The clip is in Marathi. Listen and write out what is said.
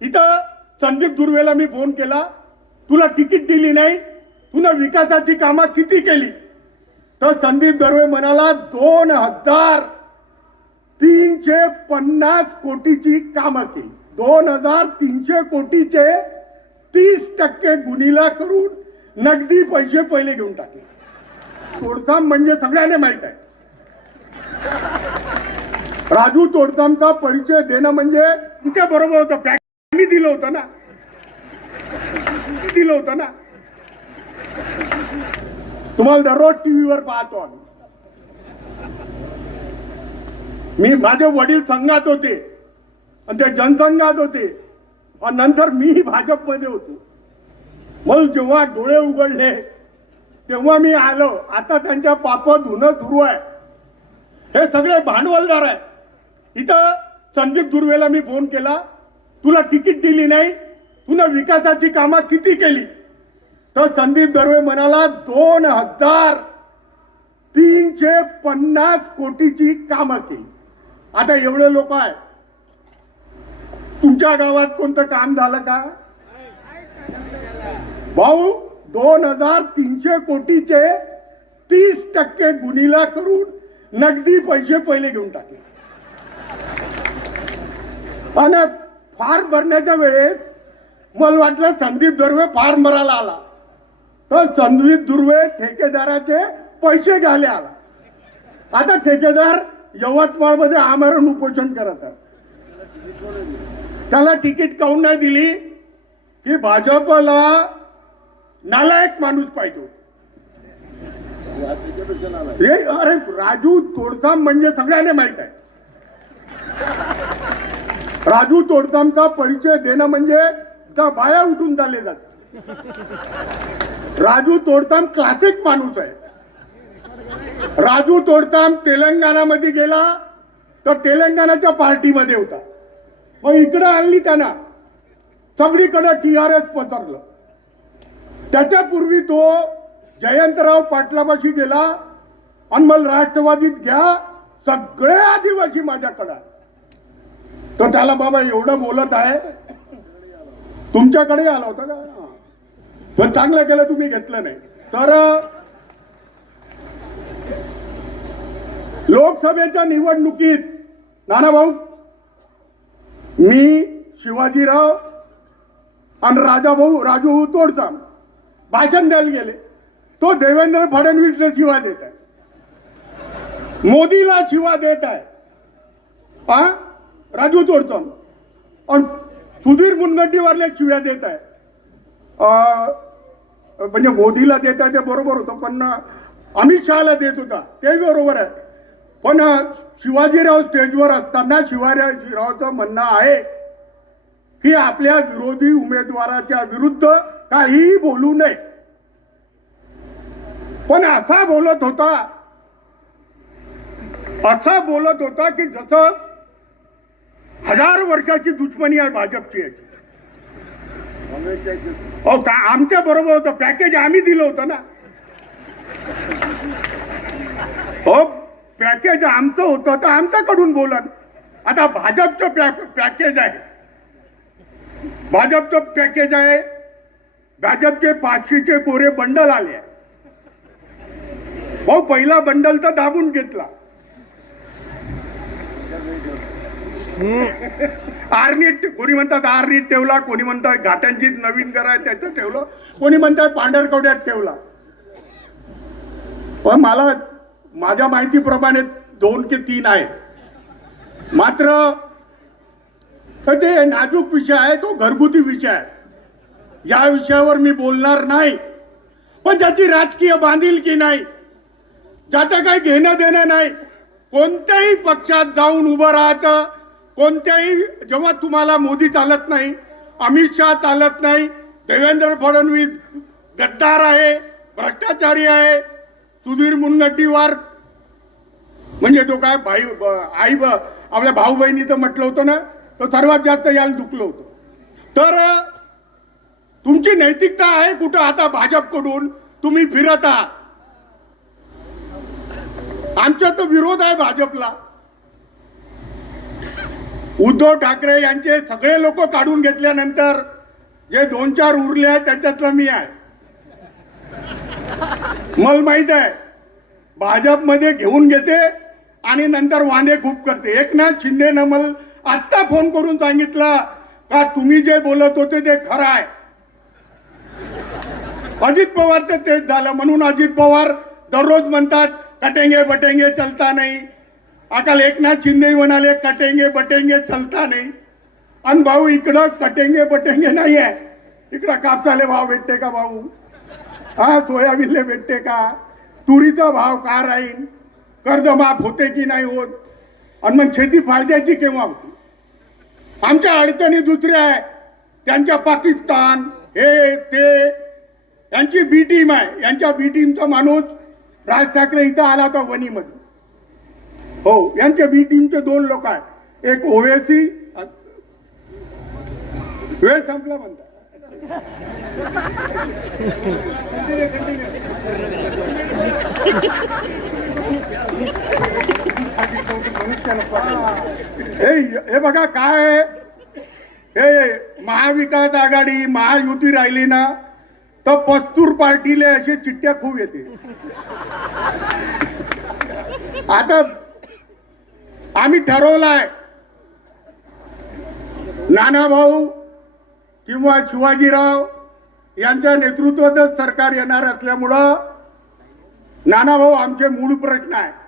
इथं संदीप दुर्वेला मी फोन केला. तुला तिकीट दिली नाही. तुला विकासाची कामं किती केली? तर संदीप दर्वे म्हणाला दोन हजार तीनशे पन्नास कोटीची कामं केली. दोन हजार तीनशे कोटीचे तीस टक्के गुन्हेला करून नगदी पैसे पहिले घेऊन टाकले. तोडसाम म्हणजे सगळ्यांना माहीत आहे. राजू तोडसामचा परिचय देणं म्हणजे तुझ्या बरोबर होतं. दिलं होतं ना? दिलं होतं ना? तुम्हाला दररोज टीव्हीवर पाहतो आम्ही. मी माझे वडील संघात होते आणि ते जनसंघात होते. आणि नंतर मी भाजपमध्ये होतो. मग जेव्हा डोळे उघडले तेव्हा मी आलो. आता त्यांच्या पाप धुणं सुरू आहे. हे सगळे भांडवलदार आहे इथं संदीप दुर्वेला मी फोन केला. तुला तिकीट दिली नाही तुला विकासाची कामं किती केली? तर संदीप दर्वे म्हणाला दोन हजार तीनशे पन्नास कोटीची कामं केली. आता एवढे लोक आहे तुमच्या गावात कोणतं काम झालं का? भाऊ दोन हजार तीनशे कोटीचे तीस टक्के गुन्हेला करून नगदी पैसे पहिले घेऊन टाकले. आणि फार भरण्याच्या वेळेस मला वाटलं संदीप दुर्वे फार भरायला आला. तर संदीप दुर्वे ठेकेदाराचे पैसे घ्यायला आला. आता ठेकेदार यवतमाळमध्ये आमरण उपोषण करत त्याला तिकीट काऊन नाही दिली? की भाजपला नालायक माणूस पाहिजे अरे राजू तोडसाम म्हणजे सगळ्यांना माहीत आहे. राजू तोडसामचा परिचय देणं म्हणजे त्या बाया उठून चालले जात. राजू तोडताम क्लासिक माणूस आहे. राजू तोडताम तेलंगणामध्ये गेला तर तेलंगणाच्या पार्टीमध्ये होता. मग इकडे आणली त्यांना. सगळीकडे टी आर एस पसरलं. त्याच्यापूर्वी तो जयंतराव पाटलापाशी गेला. आणि मला राष्ट्रवादीत घ्या सगळे आदिवासी माझ्याकडं तर त्याला बाबा एवढं बोलत आहे. तुमच्याकडे आला होता का? पण तर चांगलं केलं तुम्ही घेतलं नाही. तर लोकसभेच्या निवडणुकीत नाना भाऊ मी शिवाजीराव आणि राजाभाऊ राजू तोडसाम. भाषण द्यायला गेले. तो देवेंद्र फडणवीसला शिवा देत आहे. मोदीला शिवा देत आहे. हा? राजू तोडतो आणि सुधीर मुनगंटीवारले शिव्या देत आहे. म्हणजे मोदीला देत आहे ते बरोबर होतं पण अमित शहाला देत होता. ते बरोबर आहे. पण शिवाजीराव स्टेजवर असताना शिवाजीरावचं म्हणणं आहे की आपल्या विरोधी उमेदवाराच्या विरुद्ध काहीही बोलू नये. पण असा बोलत होता असा बोलत होता की जसं हजार वर्षाची दुश्मनी आहे भाजपची. याची अहो का आमच्या बरोबर होतं पॅकेज आम्ही दिलं होतं ना. हो पॅकेज आमचं होतं तर आमच्याकडून बोलन. आता भाजपचं पॅ- पॅकेज आहे. भाजपचं पॅकेज आहे भाजपचे पाचशेचे कोरे बंडल आले. हो भाऊ पहिला बंडल तर दाबून घेतला. आर्नीट कोणी म्हणतात आर्नीट ठेवला कोणी म्हणतात घाटांचीच नवीन घर आहे त्याचं ठेवलं. कोणी म्हणतात पांढरकवड्यात ठेवला. पण मला माझ्या माहितीप्रमाणे दोन की तीन आहे. मात्र ते नाजूक विषय आहे तो घरगुती विषय आहे. या विषयावर मी बोलणार नाही. पण त्याची राजकीय बांधील की नाही ज्याचं काही घेणं देणं नाही कोणत्याही पक्षात जाऊन उभं राहतं कोणत्याही जेव्हा तुम्हाला मोदी चालत नाही अमित शहा चालत नाही देवेंद्र फडणवीस गद्दार आहे भ्रष्टाचारी आहे सुधीर मुनगंटीवार म्हणजे तो काय भाई आई आपल्या भाऊ बहिणीचं म्हटलं होतं ना तो सर्वात जास्त याला दुखलं होतं. तर तुमची नैतिकता आहे कुठं? आता भाजपकडून तुम्ही फिरत आहात. आमचा तर विरोध आहे भाजपला. उद्धव ठाकरे यांचे सगळे लोक काढून घेतल्यानंतर जे दोन चार उरले आहेत त्याच्यातलं मी आहे. मला माहीत आहे भाजपमध्ये घेऊन घेते आणि नंतर वांदे खूप करते. एकनाथ शिंदेनं मला आत्ता फोन करून सांगितलं का तुम्ही जे बोलत होते ते खरं आहे. अजित पवारचं तेच झालं. म्हणून अजित पवार दररोज म्हणतात कटेंगे बटेंगे चलता नाही. आकाल एकनाथ शिंदे म्हणाले कटेंगे बटेंगे चलता नाही. आणि भाऊ इकडं कटेंगे बटेंगे नाही आहे इकडं कापसाले भाव भेटते का भाऊ? हा सोयाबीनले भेटते का? तुरीचा भाव का राहील कर्ज माफ होते की नाही होत? आणि मग शेती फायद्याची केव्हा होती? आमच्या अडचणी दुसऱ्या आहे. त्यांच्या पाकिस्तान हे ते यांची बी टीम आहे. यांच्या बी टीमचा माणूस राज ठाकरे इथं आला होता वणीमध्ये. हो यांच्या बी टीमचे दोन लोक आहेत. एक ओवेसी वेळ संपला म्हणतात. हे हे बघा काय हे महाविकास आघाडी महायुती राहिली ना तर पस्तूर पार्टीले असे चिठ्ठ्या खूप येते. आता आम्ही ठरवलाय. नाना भाऊ किंवा शिवाजीराव यांच्या नेतृत्वातच सरकार येणार असल्यामुळं नाना भाऊ आमचे मूळ प्रश्न आहे.